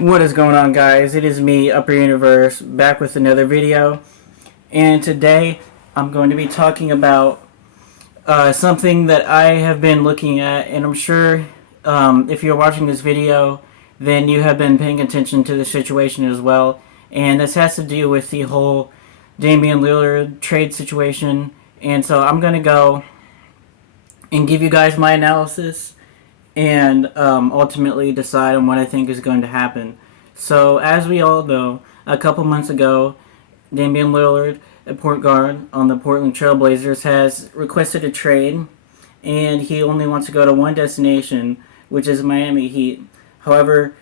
What is going on, guys? It is me, Upper Universe, back with another video. And today I'm going to be talking about something that I have been looking at, and I'm sure if you're watching this video, then you have been paying attention to the situation as well. And this has to do with the whole Damian Lillard trade situation. And so I'm going to go and give you guys my analysis and ultimately decide on what I think is going to happen. So, as we all know, a couple months ago, Damian Lillard, a point guard on the Portland Trail Blazers, has requested a trade, and he only wants to go to one destination, which is Miami Heat. However,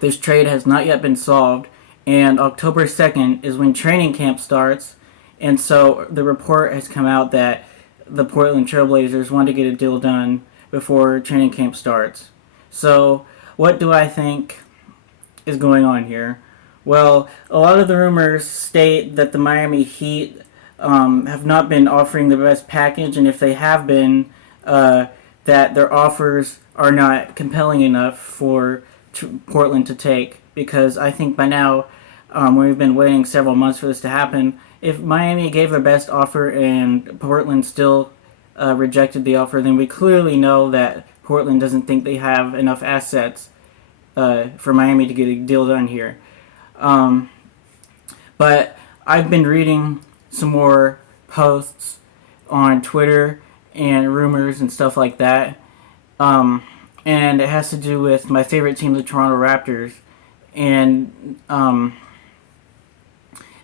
this trade has not yet been solved, and October 2nd is when training camp starts, and so the report has come out that the Portland Trailblazers want to get a deal done before training camp starts. So, what do I think is going on here? Well, a lot of the rumors state that the Miami Heat have not been offering the best package, and if they have been, that their offers are not compelling enough for Portland to take. Because I think by now, we've been waiting several months for this to happen. If Miami gave their best offer and Portland still rejected the offer, then we clearly know that Portland doesn't think they have enough assets for Miami to get a deal done here. But I've been reading some more posts on Twitter and rumors and stuff like that. And it has to do with my favorite team, the Toronto Raptors. And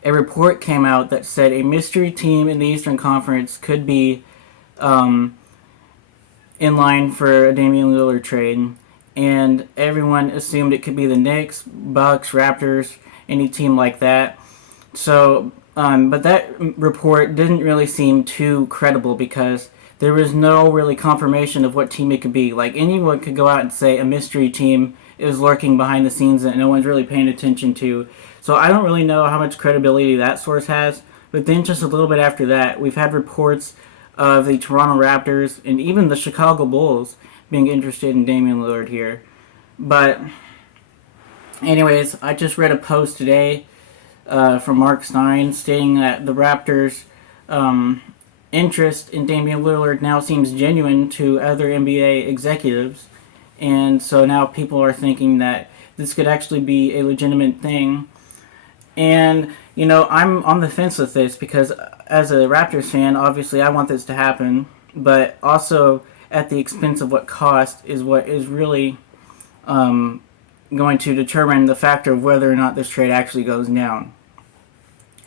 a report came out that said a mystery team in the Eastern Conference could be in line for a Damian Lillard trade, and everyone assumed it could be the Knicks, Bucks, Raptors, any team like that. So, but that report didn't really seem too credible because there was no really confirmation of what team it could be. Like, anyone could go out and say a mystery team is lurking behind the scenes that no one's really paying attention to. So I don't really know how much credibility that source has. But then just a little bit after that, we've had reports of the Toronto Raptors and even the Chicago Bulls being interested in Damian Lillard here. But anyways, I just read a post today from Mark Stein stating that the Raptors' interest in Damian Lillard now seems genuine to other NBA executives. And so now people are thinking that this could actually be a legitimate thing. And, you know, I'm on the fence with this because as a Raptors fan, obviously I want this to happen. But also at the expense of what cost is what is really going to determine the factor of whether or not this trade actually goes down.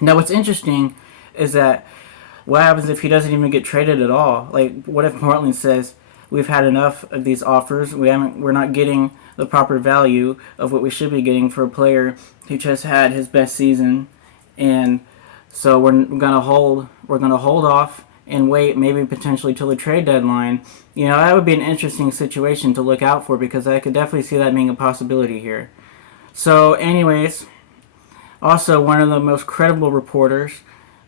Now, what's interesting is that what happens if he doesn't even get traded at all? Like, what if Portland says, we've had enough of these offers, we're not getting the proper value of what we should be getting for a player who just had his best season, and so we're gonna hold off and wait, maybe potentially till the trade deadline. You know, that would be an interesting situation to look out for because I could definitely see that being a possibility here. So, anyways, also one of the most credible reporters,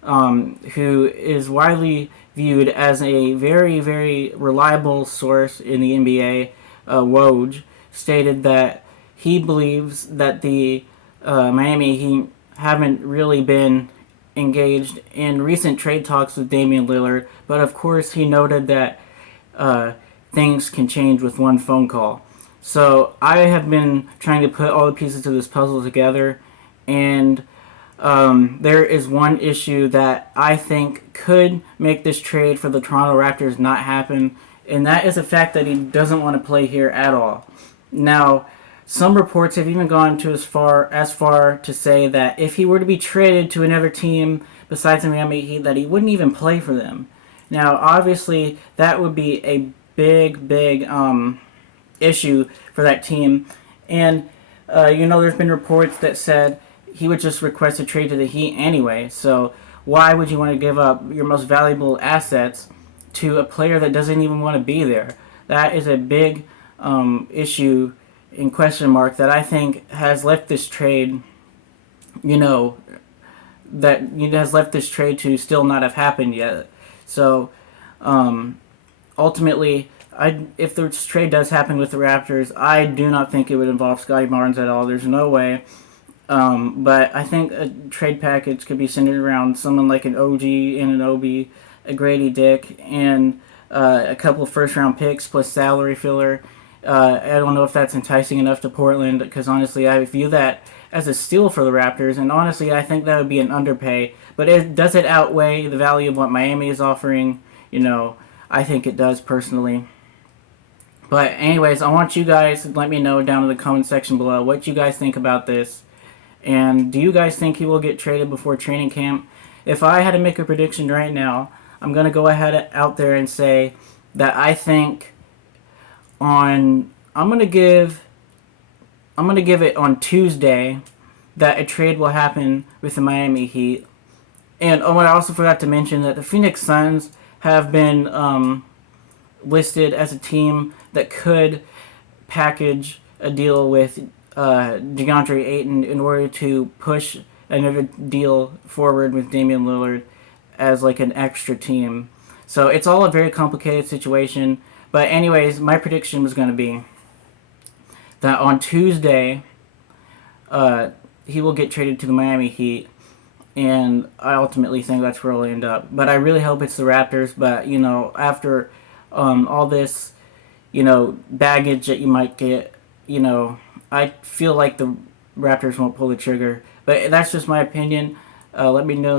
who is widely viewed as a very, very reliable source in the NBA, Woj, stated that he believes that the Miami Heat haven't really been engaged in recent trade talks with Damian Lillard, but of course he noted that things can change with one phone call. So I have been trying to put all the pieces of this puzzle together, and there is one issue that I think could make this trade for the Toronto Raptors not happen, and that is the fact that he doesn't want to play here at all. Now, some reports have even gone to as far to say that if he were to be traded to another team besides the Miami Heat, that he wouldn't even play for them. Now, obviously, that would be a big issue for that team, and you know, there's been reports that said he would just request a trade to the Heat anyway. So why would you want to give up your most valuable assets to a player that doesn't even want to be there? That is a big issue in question mark that I think has left this trade, you know, that has left this trade to still not have happened yet. So ultimately, if the trade does happen with the Raptors, I do not think it would involve Scotty Barnes at all. There's no way. But I think a trade package could be centered around someone like an OG and an OB, a Grady Dick, and a couple of first round picks plus salary filler. I don't know if that's enticing enough to Portland because honestly, I view that as a steal for the Raptors, and honestly, I think that would be an underpay. But does it outweigh the value of what Miami is offering? I think it does personally. But anyways, I want you guys to let me know down in the comment section below what you guys think about this. And do you guys think he will get traded before training camp? If I had to make a prediction right now, I'm going to go ahead out there and say that I think I'm going to give it on Tuesday that a trade will happen with the Miami Heat. And I also forgot to mention that the Phoenix Suns have been listed as a team that could package a deal with DeAndre Ayton in order to push another deal forward with Damian Lillard as like an extra team. So it's all a very complicated situation. But anyways, my prediction was going to be that on Tuesday, he will get traded to the Miami Heat. And I ultimately think that's where he'll end up. But I really hope it's the Raptors. But, after all this, baggage that you might get, I feel like the Raptors won't pull the trigger. But that's just my opinion. Let me know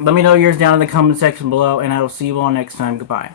yours down in the comment section below, and I will see you all next time. Goodbye.